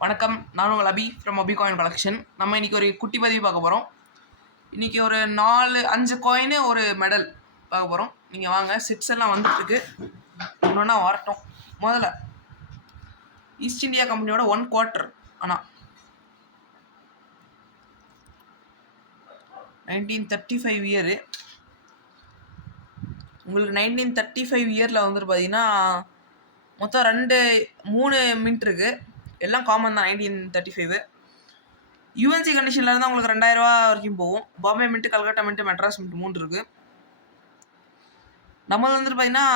வணக்கம், நான் உங்கள் அபி ஃப்ரம் அபி காயின் கலெக்ஷன். நம்ம இன்றைக்கி ஒரு குட்டி பதிவு பார்க்க போகிறோம். இன்றைக்கி ஒரு 4-5 காயினு ஒரு மெடல் பார்க்க போகிறோம். நீங்கள் வாங்க, செட்ஸ் எல்லாம் வந்துட்டுருக்கு, ஒன்றா வரட்டும். முதல்ல ஈஸ்ட் இந்தியா கம்பெனியோட 1/4 ஆனால் 1935 இயரு. உங்களுக்கு 1935 இயரில் வந்துட்டு பார்த்தீங்கன்னா மொத்தம் 3 மின்ட் இருக்குது. எல்லாம் காமன் தான். 1935 யூஎன்சி கண்டிஷனில் இருந்தால் உங்களுக்கு 2000 ரூபா வரைக்கும் போகும். Bombay mint, Calcutta mint, Madras mint 3 இருக்குது. நம்மளது வந்துட்டு பார்த்தீங்கன்னா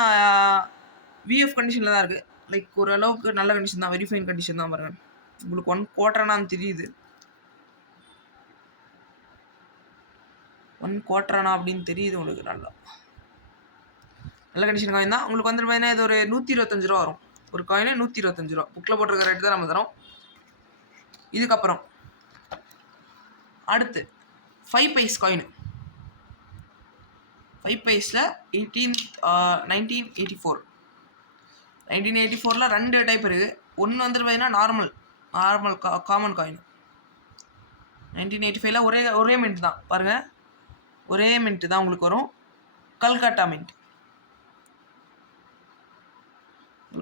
விஎஃப் கண்டிஷனில் தான் இருக்குது. லைக் ஓரளவுக்கு நல்ல கண்டிஷன் தான், வெரிஃபைன் கண்டிஷன் தான். பாருங்கள், உங்களுக்கு 1/4 தெரியுது. 1/4 அப்படின்னு தெரியுது உங்களுக்கு. நல்ல கண்டிஷன் காயின் தான். உங்களுக்கு வந்துட்டு பார்த்தீங்கன்னா இது ஒரு 125 ரூபா வரும். ஒரு காயினு 125 ரூபா. புக்கில் போட்டிருக்க ரேட்டு தான் நம்ம தரோம். இதுக்கப்புறம் அடுத்து 5 பைஸ் காயின். 5 பைஸில் 1984. 1984ல் 2 டைப் இருக்குது. ஒன்று வந்துட்டு பார்த்தீங்கன்னா நார்மல் காமன் காயின். 1985ல் ஒரே மின்ட் தான். பாருங்கள், ஒரே மின்ட்டு தான் உங்களுக்கு வரும். கல்கட்டா மின்ட்.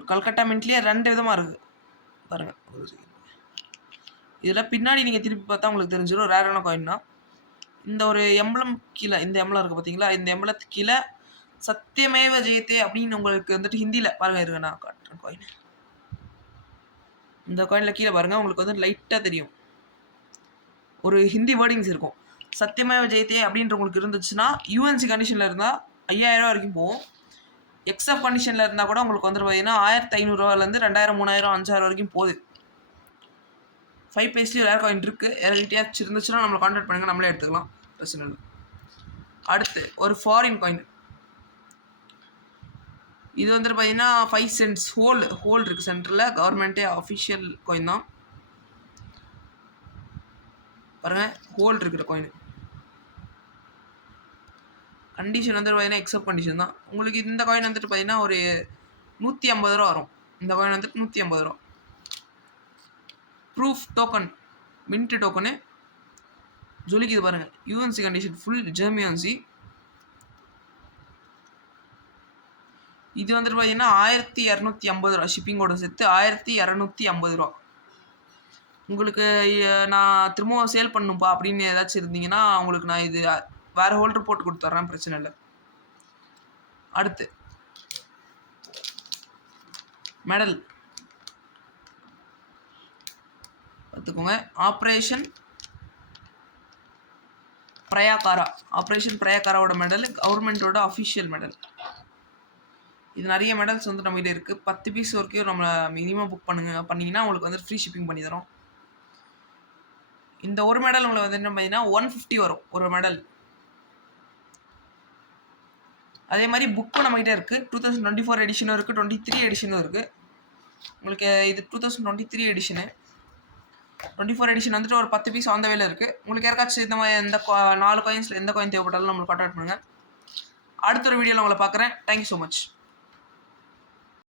கல்கட்டா மின்ட்லேயே 2 விதமாக இருக்குது. பாருங்கள், இதில் பின்னாடி நீங்கள் திருப்பி பார்த்தா உங்களுக்கு தெரிஞ்சிடும் ரேரான காயின் தான். இந்த ஒரு எம்பளம் கீழே, இந்த எம்பளம் இருக்குது பார்த்தீங்களா, இந்த எம்பளத்துக்கு கீழே சத்தியமேவ ஜெயத்தே அப்படின்னு உங்களுக்கு வந்துட்டு ஹிந்தியில் பாருங்கள். இருங்க, நான் காட்டுறேன் காயின். இந்த காயினில் கீழே பாருங்கள், உங்களுக்கு வந்து லைட்டாக தெரியும் ஒரு ஹிந்தி வேர்டிங்ஸ் இருக்கும். சத்தியமேவ ஜெயத்தே அப்படின்ற உங்களுக்கு இருந்துச்சுன்னா யூஎன்சி கண்டிஷனில் இருந்தால் 5000 ரூபா வரைக்கும் போகும். எக்ஸ்எஃப் கண்டிஷனில் இருந்தால் கூட உங்களுக்கு வந்துட்டு பார்த்தீங்கன்னா 1500 ரூபாலேருந்து 2000, 3000, 5000 வரைக்கும் போகுது. 5 பைஸ்லேயும் ரேர் காயின் இருக்குது. யார்கிட்டயாச்சும் இருந்துச்சுன்னா நம்மளை கான்டாக்ட் பண்ணுங்கள், நம்மளே எடுத்துக்கலாம், பிரச்சனை இல்லை. அடுத்து ஒரு ஃபாரின் காயின். இது வந்துட்டு பார்த்தீங்கன்னா 5 cents ஹோல் இருக்குது சென்டரில். கவர்மெண்ட்டே அஃபிஷியல் காயின் தான். பாருங்கள், ஹோல் இருக்கிற காயின். கண்டிஷன் வந்துட்டு பார்த்தீங்கன்னா எக்ஸப்ட் கண்டிஷன் தான். உங்களுக்கு இந்த காயின் வந்துட்டு பார்த்தீங்கன்னா ஒரு 150 ரூபா வரும். இந்த காயின் வந்துட்டு 150 ரூபா. ப்ரூஃப் டோக்கன், மின்ட் டோக்கனு ஜொலிக்குது பாருங்கள். யூஎன்சி கண்டிஷன், ஃபுல் ஜெர்மியூஎன்சி. இது வந்துட்டு பார்த்தீங்கன்னா 1250 ரூபா. ஷிப்பிங்கோட சேர்த்து 1250 ரூபா. உங்களுக்கு நான் திரும்பவும் சேல் பண்ணுப்பா அப்படின்னு ஏதாச்சும் இருந்தீங்கன்னா உங்களுக்கு நான் இது வேறு ஹோல்டர் போட்டு கொடுத்துட்றேன், பிரச்சனை இல்லை. அடுத்து மெடல் பார்த்துக்கோங்க. ஆப்ரேஷன் பிரயாகாராவோட மெடல், கவர்மெண்ட்டோட அஃபிஷியல் மெடல். இது நிறைய மெடல்ஸ் வந்து நம்மகிட்ட இருக்குது. 10 பீஸ் வரைக்கும் நம்மளை மினிமம் புக் பண்ணிங்கன்னா உங்களுக்கு வந்து ஃப்ரீ ஷிப்பிங் பண்ணி தரோம். இந்த ஒரு மெடல் உங்களுக்கு வந்து என்ன பார்த்தீங்கன்னா 150 வரும் ஒரு மெடல். அதே மாதிரி புக்கும் நம்மகிட்ட இருக்குது. 2024 எடிஷனும் இருக்குது, 23 எடிஷனும் இருக்குது. உங்களுக்கு இது 2023 எடிஷனு. 24 எடிஷன் வந்துட்டு ஒரு 10 பீஸ் அந்த வேலை இருக்குது. உங்களுக்கு யாருக்காச்சும் இந்த மாதிரி 4 காயின்ஸில் எந்த காயின் தேவைப்பட்டாலும் நம்மளுக்கு கான்டாக்ட் பண்ணுங்கள். அடுத்த ஒரு வீடியோவில் உங்களை பார்க்குறேன். Thank you so much.